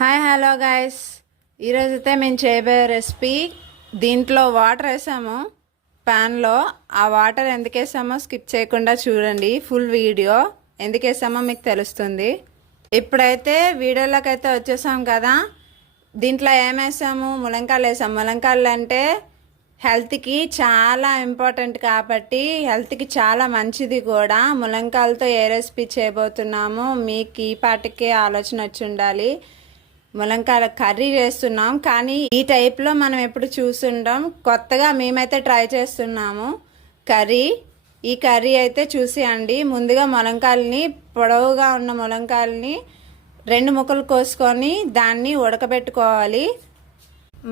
Hi hello guys, ఈరోజైతే మేము చేయబోయే రెసిపీ దీంట్లో వాటర్ వేసాము ప్యాన్లో. ఆ వాటర్ ఎందుకు వేసామో స్కిప్ చేయకుండా చూడండి, ఫుల్ వీడియో ఎందుకు వేసామో మీకు తెలుస్తుంది. ఇప్పుడైతే వీడియోలోకి అయితే వచ్చేసాం కదా. దీంట్లో ఏం వేసాము? ములంకాయలు వేసాము. ములంకాయలు అంటే హెల్త్కి చాలా ఇంపార్టెంట్ కాబట్టి హెల్త్కి చాలా మంచిది కూడా. ములంకాయలతో ఏ రెసిపీ చేయబోతున్నామో మీకు ఈ పాటికే ఆలోచన వచ్చి ఉండాలి. ములంకాయల కర్రీ చేస్తున్నాం, కానీ ఈ టైప్లో మనం ఎప్పుడు చూస్తుంటాం. కొత్తగా మేమైతే ట్రై చేస్తున్నాము కర్రీ. ఈ కర్రీ అయితే చూసేయండి. ముందుగా ములంకాయలని, పొడవుగా ఉన్న ములంకాయలని 2 ముక్కలు కోసుకొని దాన్ని ఉడకబెట్టుకోవాలి.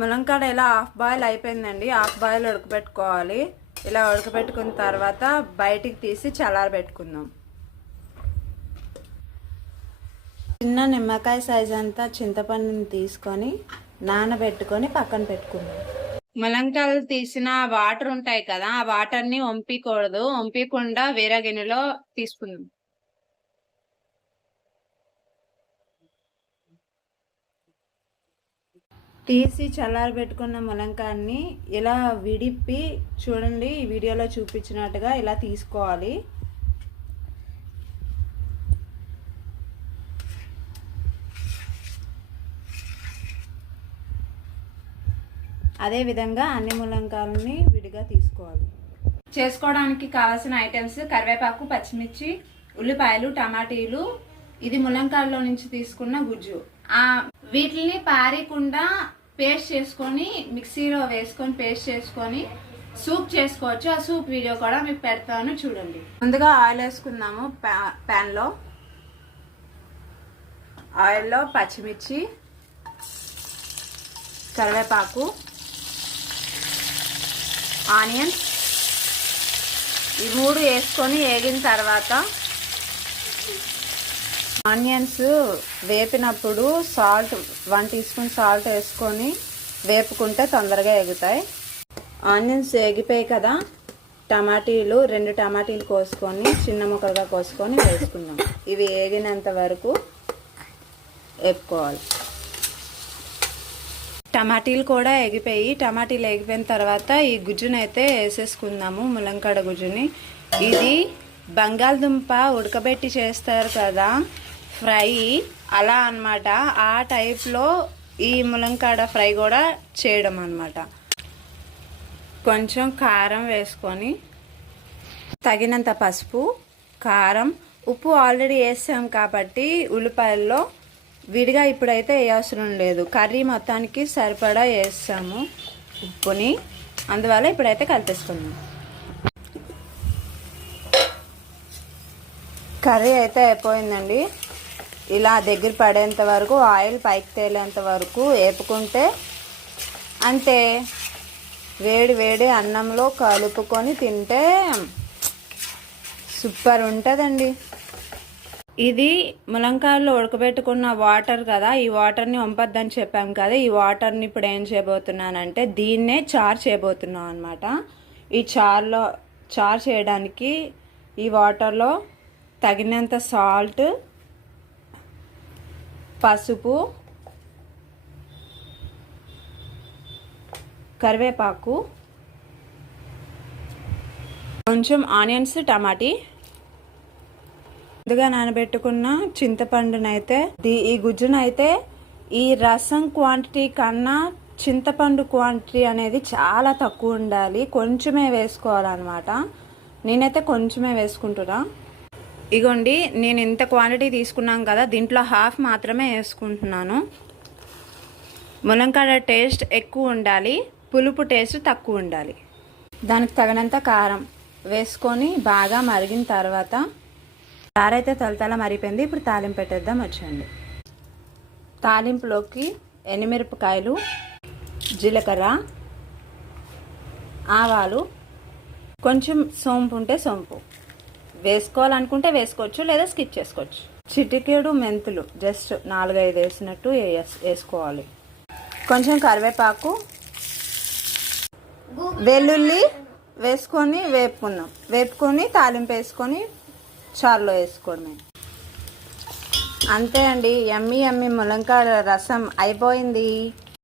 ములంకాయ ఇలా హాఫ్ బాయిల్ అయిపోయిందండి, హాఫ్ బాయిల్ ఉడకబెట్టుకోవాలి. ఇలా ఉడకబెట్టుకున్న తర్వాత బయటికి తీసి చల్లారబెట్టుకుందాం. చిన్న నిమ్మకాయ సైజ్ అంతా చింతపండుని తీసుకొని నానబెట్టుకొని పక్కన పెట్టుకుందాం. ములంకాయలు తీసిన వాటర్ ఉంటాయి కదా, ఆ వాటర్ని వంపకూడదు. వంపకుండా వేరే గిన్నెలో తీసుకుందాం. తీసి చల్లారబెట్టుకున్న ములంకాయని ఇలా విడిపి చూడండి, ఈ వీడియోలో చూపించినట్టుగా ఇలా తీసుకోవాలి. అదేవిధంగా అన్ని ములంకాయలని విడిగా తీసుకోవాలి. చేసుకోవడానికి కావాల్సిన ఐటమ్స్: కరివేపాకు, పచ్చిమిర్చి, ఉల్లిపాయలు, టమాటీలు. ఇది ములంకాయలో నుంచి తీసుకున్న గుజ్జు. వీటిని పారకుండా పేస్ట్ చేసుకొని మిక్సీలో వేసుకొని పేస్ట్ చేసుకొని సూప్ చేసుకోవచ్చు. ఆ సూప్ వీడియో కూడా మీకు పెడతాను, చూడండి. ముందుగా ఆయిల్ వేసుకుందాము. ప్యాన్లో ఆయిల్లో పచ్చిమిర్చి, కరివేపాకు, ఆనియన్స్ ఈ 3 వేసుకొని వేగిన తర్వాత ఆనియన్స్ వేపినప్పుడు సాల్ట్ 1 టీ స్పూన్ సాల్ట్ వేసుకొని వేపుకుంటే తొందరగా ఎగుతాయి. ఆనియన్స్ వేగిపోయాయి కదా, టమాటీలు 2 టమాటీలు కోసుకొని చిన్న ముక్కలుగా కోసుకొని వేసుకుందాం. ఇవి వేగినంత వరకు వేపుకోవాలి. టమాటీలు కూడా ఎగిపోయి, టమాటీలు ఎగిపోయిన తర్వాత ఈ గుజ్జుని అయితే వేసేసుకుందాము, ములంకాడ గుజ్జుని. ఇది బంగాళదుంప ఉడకబెట్టి చేస్తారు కదా ఫ్రై, అలా అన్నమాట. ఆ టైప్లో ఈ ములంకాడ ఫ్రై కూడా చేయడం అన్నమాట. కొంచెం కారం వేసుకొని, తగినంత పసుపు, కారం, ఉప్పు ఆల్రెడీ వేసాం కాబట్టి ఉల్లిపాయల్లో విడిగా ఇప్పుడైతే వేయవసరం లేదు. కర్రీ మొత్తానికి సరిపడా వేస్తాము ఉప్పుని, అందువల్ల ఇప్పుడైతే కలిపేసుకుందాం. కర్రీ అయితే అయిపోయిందండి. ఇలా దగ్గర పడేంత వరకు, ఆయిల్ పైకి తేలేంత వరకు వేపుకుంటే అంతే. వేడి వేడి అన్నంలో కలుపుకొని తింటే సూపర్ ఉంటుందండి. ఇది ములంకాయలు ఉడకబెట్టుకున్న వాటర్ కదా, ఈ వాటర్ని వంపొద్దని చెప్పాం కదా. ఈ వాటర్ని ఇప్పుడు ఏం చేయబోతున్నానంటే దీన్నే చారు చేయబోతున్నాం అనమాట. ఈ చారు చేయడానికి ఈ వాటర్లో తగినంత సాల్ట్, పసుపు, కరివేపాకు, కొంచెం ఆనియన్స్, టమాటీ, ముందుగా నానబెట్టుకున్న చింతపండునైతే ఈ గుజ్జునైతే ఈ రసం క్వాంటిటీ కన్నా చింతపండు క్వాంటిటీ అనేది చాలా తక్కువ ఉండాలి. కొంచెమే వేసుకోవాలన్నమాట. నేనైతే కొంచెమే వేసుకుంటున్నా. ఇగోండి, నేను ఇంత క్వాంటిటీ తీసుకున్నాం కదా, దీంట్లో హాఫ్ మాత్రమే వేసుకుంటున్నాను. ములంకాడ టేస్ట్ ఎక్కువ ఉండాలి, పులుపు టేస్ట్ తక్కువ ఉండాలి. దానికి తగినంత కారం వేసుకొని బాగా మరిగిన తర్వాత చారైతే తలతల మరిపోయింది. ఇప్పుడు తాలింపు పెట్టేద్దాం, వచ్చండి. తాలింపులోకి ఎండుమిరపకాయలు, జీలకర్ర, ఆవాలు, కొంచెం సోంపు ఉంటే సోంపు వేసుకోవాలనుకుంటే వేసుకోవచ్చు, లేదా స్కిప్ చేసుకోవచ్చు. చిటికెడు మెంతులు జస్ట్ 4-5 వేసినట్టు వేసుకోవాలి. కొంచెం కరివేపాకు, వెల్లుల్లి వేసుకొని వేపుకొని తాలింపు వేసుకొని చారులో వేసుకోవడమే. అంతే అండి, యమ్మీ యమ్మీ ములంకాడ రసం అయిపోయింది.